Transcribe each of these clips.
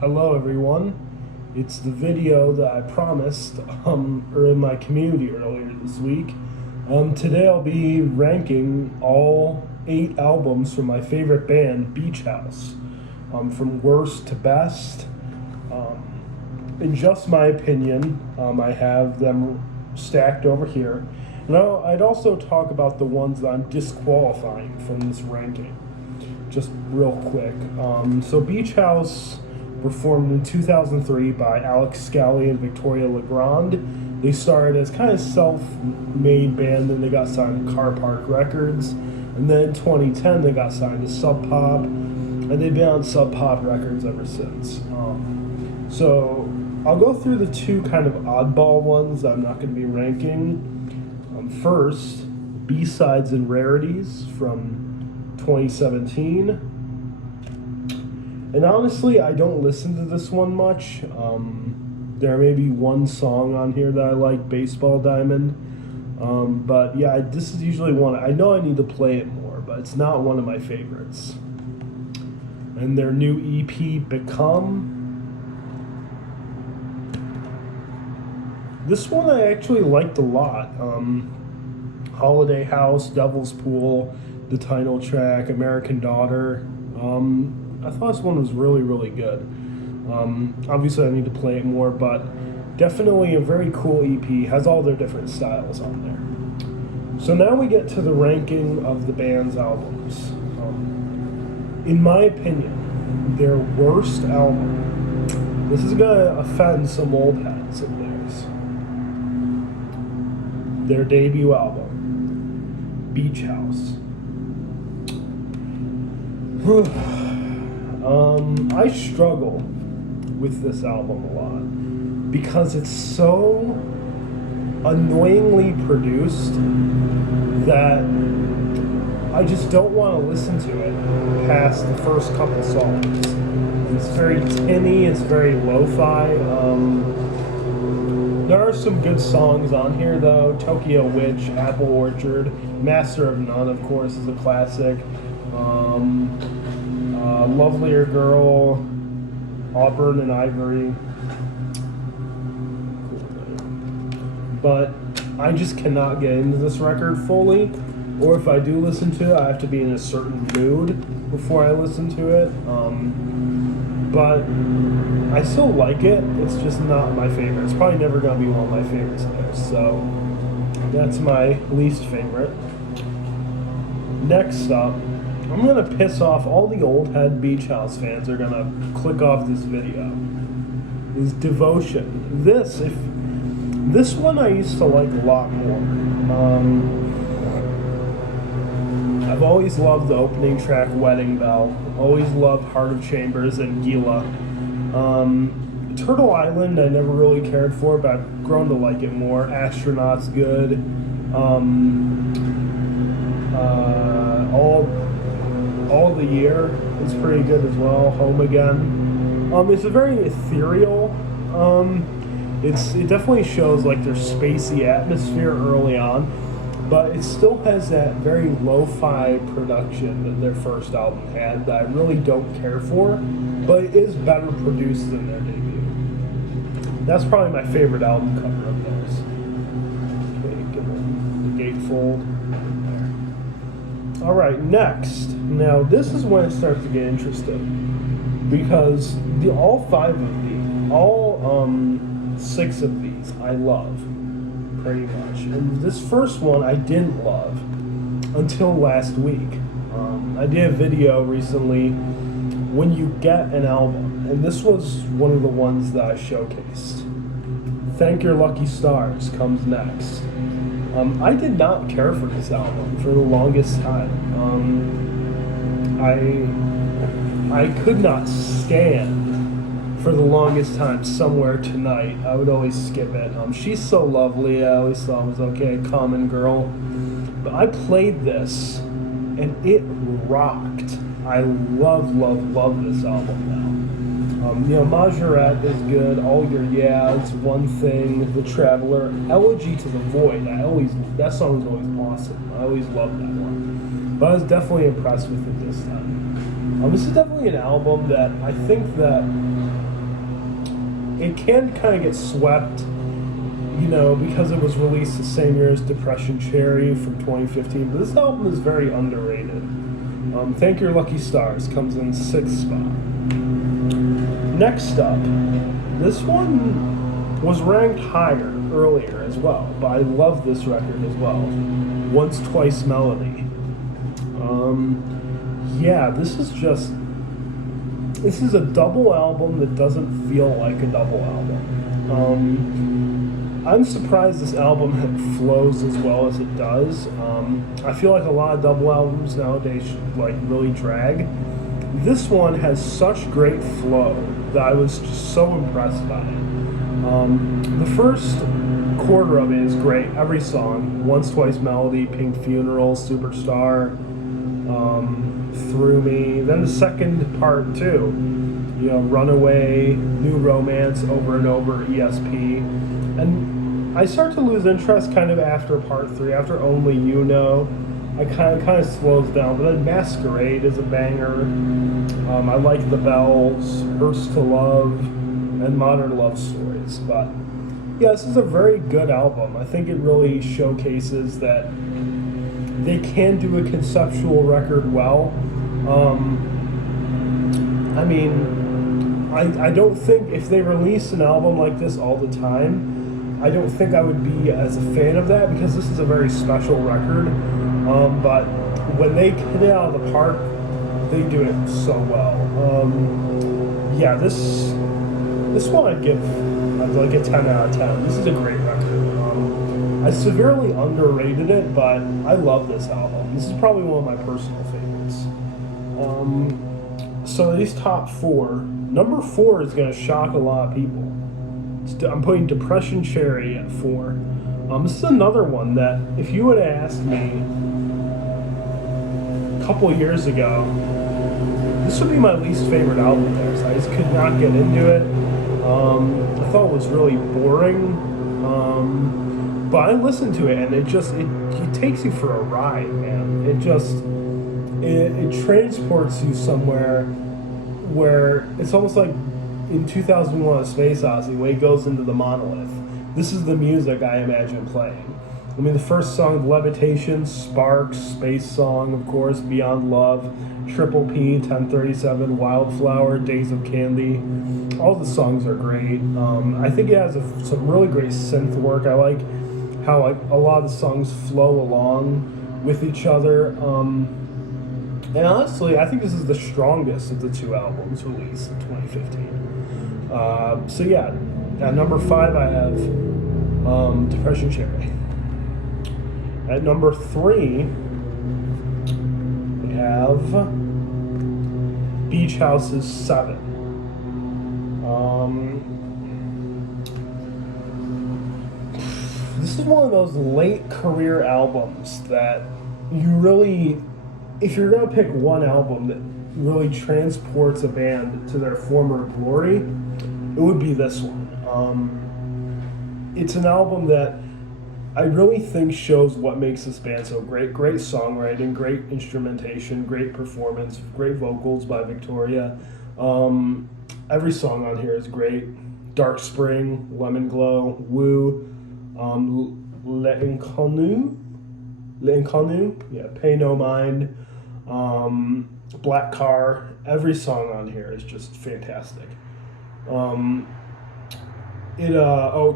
Hello everyone. It's the video that I promised or in my community earlier this week. Today I'll be ranking all 8 albums from my favorite band, Beach House, from worst to best. In just my opinion, I have them stacked over here. Now, I'd also talk about the ones that I'm disqualifying from this ranking, just real quick. So Beach House were formed in 2003 by Alex Scally and Victoria Legrand. They started as kind of self-made band, then they got signed to Car Park Records, and then in 2010 they got signed to Sub Pop, and they've been on Sub Pop Records ever since. So I'll go through the 2 kind of oddball ones that I'm not going to be ranking. First, B-Sides and Rarities from 2017. And honestly, I don't listen to this one much. There may be one song on here that I like, Baseball Diamond. But yeah, this is usually one, I know I need to play it more, but it's not one of my favorites. And their new EP, Become. This one I actually liked a lot. Holiday House, Devil's Pool, the title track, American Daughter. I thought this one was really, really good. Obviously, I need to play it more, but definitely a very cool EP. Has all their different styles on there. So now we get to the ranking of the band's albums. In my opinion, their worst album, this is going to offend some old heads of theirs. Their debut album, Beach House. I struggle with this album a lot because it's so annoyingly produced that I just don't want to listen to it past the first couple songs. It's very tinny, it's very lo-fi. There are some good songs on here though. Tokyo Witch, Apple Orchard, Master of None, of course, is a classic. Lovelier Girl, Auburn and Ivory. But I just cannot get into this record fully, or if I do listen to it, I have to be in a certain mood before I listen to it. But I still like it, it's just not my favorite. It's probably never going to be one of my favorites of theirs, so that's my least favorite. Next up, I'm going to piss off all the old head Beach House fans are going to click off this video. Is Devotion. This one I used to like a lot more. I've always loved the opening track, Wedding Bell. Always loved Heart of Chambers and Gila. Turtle Island I never really cared for, but I've grown to like it more. Astronaut's good. All the Year is pretty good as well. Home Again. It's a very ethereal. It definitely shows like their spacey atmosphere early on, but it still has that very lo-fi production that their first album had that I really don't care for, but it is better produced than their debut. That's probably my favorite album cover of theirs. Okay, give them the gatefold. There. All right, next. Now this is when it starts to get interesting because all 6 of these I love pretty much, and this first one I didn't love until last week. I did a video recently when you get an album, and this was one of the ones that I showcased. Thank Your Lucky Stars comes next. I did not care for this album for the longest time. I could not stand for the longest time Somewhere Tonight. I would always skip it. She's So Lovely, I always thought was okay. Common Girl. But I played this, and it rocked. I love this album now. Majorette is good. All Your Yeahs, One Thing, The Traveler, Elegy to the Void. That song is always awesome. I always loved that one. But I was definitely impressed with it this time. This is definitely an album that I think that it can kind of get swept, because it was released the same year as Depression Cherry from 2015. But this album is very underrated. Thank Your Lucky Stars comes in 6th spot. Next up, this one was ranked higher earlier as well, but I love this record as well. Once Twice Melody. This is a double album that doesn't feel like a double album. I'm surprised this album flows as well as it does. I feel like a lot of double albums nowadays really drag. This one has such great flow that I was just so impressed by it. The first quarter of it is great. Every song, Once Twice Melody, Pink Funeral, Superstar, Through Me. Then the second part too, Runaway, New Romance, Over and Over, ESP. And I start to lose interest kind of after part 3, after Only You Know. I kind of slows down, but then Masquerade is a banger. I like The Bells, Hurts to Love, and Modern Love Stories. But yeah, this is a very good album. I think it really showcases that they can do a conceptual record well. I don't think if they release an album like this all the time, I don't think I would be as a fan of that, because this is a very special record. But when they hit it out of the park, they do it so well. This one I'd like a 10 out of 10. This is a great record. I severely underrated it, but I love this album. This is probably one of my personal favorites. So these top 4, number 4 is going to shock a lot of people. I'm putting Depression Cherry at 4. This is another one that, if you would have asked me a couple years ago, this would be my least favorite album of theirs. I just could not get into it. I thought it was really boring. But I listened to it, and it takes you for a ride, man. It transports you somewhere where it's almost like in 2001: A Space Odyssey, when he goes into the monolith. This is the music I imagine playing. The first song, Levitation, Sparks, Space Song, of course, Beyond Love, Triple P, 1037, Wildflower, Days of Candy. All the songs are great. I think it has some really great synth work. I like how a lot of the songs flow along with each other. And honestly, I think this is the strongest of the 2 albums released in 2015. At number 5 I have Depression Cherry. At number 3 we have Beach House's 7. This is one of those late career albums that you really, if you're going to pick one album that really transports a band to their former glory, it would be this one. It's an album that I really think shows what makes this band so great. Great songwriting, great instrumentation, great performance, great vocals by Victoria. Every song on here is great. Dark Spring, Lemon Glow, Woo, L'Inconnu, Pay No Mind, Black Car. Every song on here is just fantastic.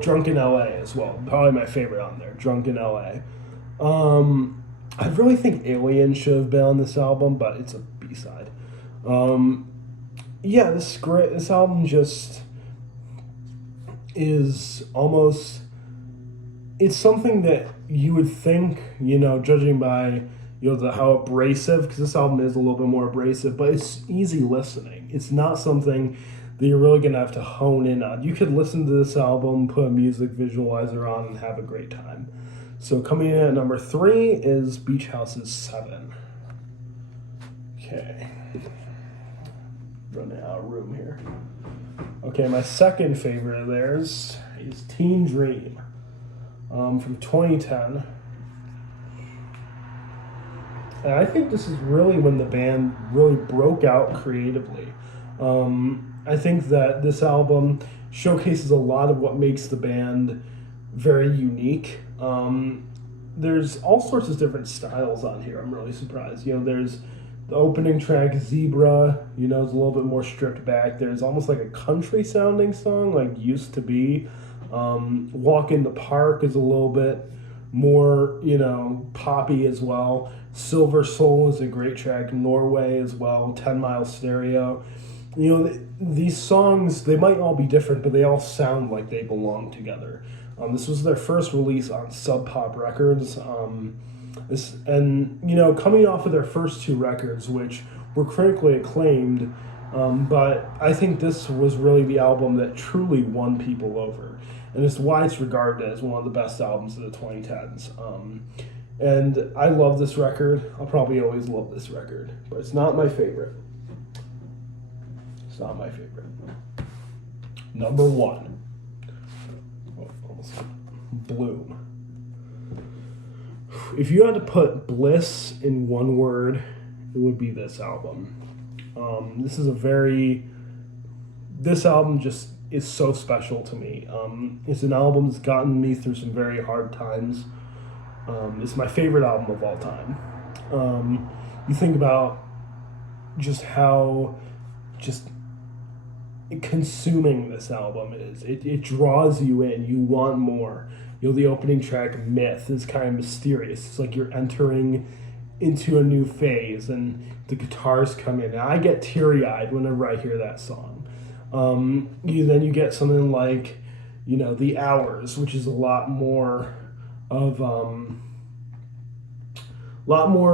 Drunk in LA as well. Probably my favorite on there, Drunk in LA. I really think Alien should have been on this album, but it's a B-side. This is great. This album just is almost, it's something that you would think, judging by, how abrasive, because this album is a little bit more abrasive, but it's easy listening. It's not something that you're really going to have to hone in on. You could listen to this album, put a music visualizer on, and have a great time. So coming in at number 3 is Beach House's 7. Okay. Running out of room here. Okay, my second favorite of theirs is Teen Dream from 2010. And I think this is really when the band really broke out creatively. I think that this album showcases a lot of what makes the band very unique. There's all sorts of different styles on here. I'm really surprised. There's the opening track, Zebra, it's a little bit more stripped back. There's almost like a country sounding song, like Used to Be. Walk in the Park is a little bit more, poppy as well. Silver Soul is a great track. Norway as well. 10 Mile Stereo. These songs, they might all be different, but they all sound like they belong together. This was their first release on Sub Pop Records. Coming off of their first two records, which were critically acclaimed, but I think this was really the album that truly won people over. And it's why it's regarded as one of the best albums of the 2010s. And I love this record. I'll probably always love this record, but it's not my favorite. It's not my favorite. Number 1. Bloom. If you had to put bliss in one word, it would be this album. This album just is so special to me. It's an album that's gotten me through some very hard times. It's my favorite album of all time. You think about just how consuming this album is. It draws you in. You want more. The opening track, Myth, is kind of mysterious. It's like you're entering into a new phase, and the guitars come in. And I get teary-eyed whenever I hear that song. Then you get something like, The Hours, which is a lot more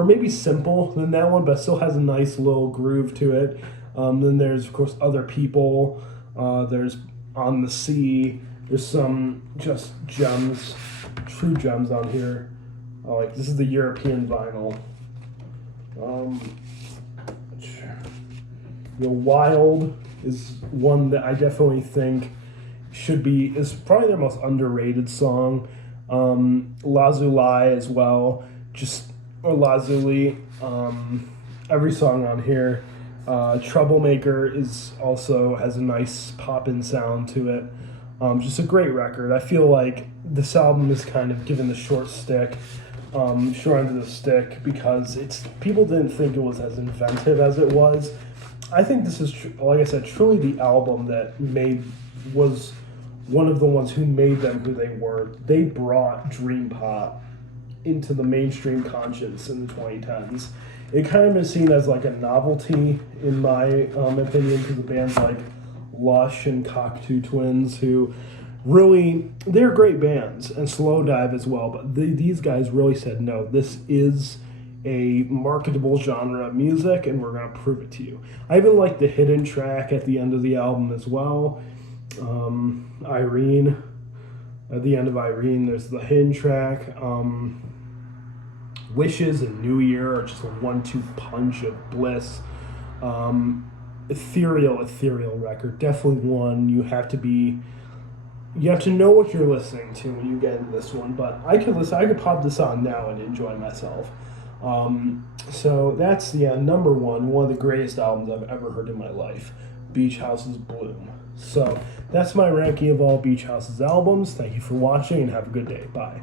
maybe simple than that one, but still has a nice little groove to it. Then there's, of course, Other People. There's On the Sea. There's some just gems, true gems on here. This is the European vinyl. Wild is one that I definitely think is probably their most underrated song. Lazuli as well, or Lazuli. Every song on here. Troublemaker has a nice pop-in sound to it. Just a great record. I feel like this album is kind of given the short end of the stick, because people didn't think it was as inventive as it was. I think this is, like I said, truly the album that was one of the ones who made them who they were. They brought dream pop into the mainstream conscience in the 2010s. It kind of is seen as like a novelty, in my opinion, because the bands like Lush and Cocteau Twins, who really, they're great bands, and Slowdive as well, but these guys really said, no, this is a marketable genre of music, and we're going to prove it to you. I even like the hidden track at the end of the album as well. Irene, at the end of Irene, there's the hidden track. Wishes and New Year are just a 1-2 punch of bliss. Ethereal record. Definitely one you have to know what you're listening to when you get into this one. But I could pop this on now and enjoy myself. So that's number 1 of the greatest albums I've ever heard in my life. Beach House's Bloom. So that's my ranking of all Beach House's albums. Thank you for watching and have a good day. Bye.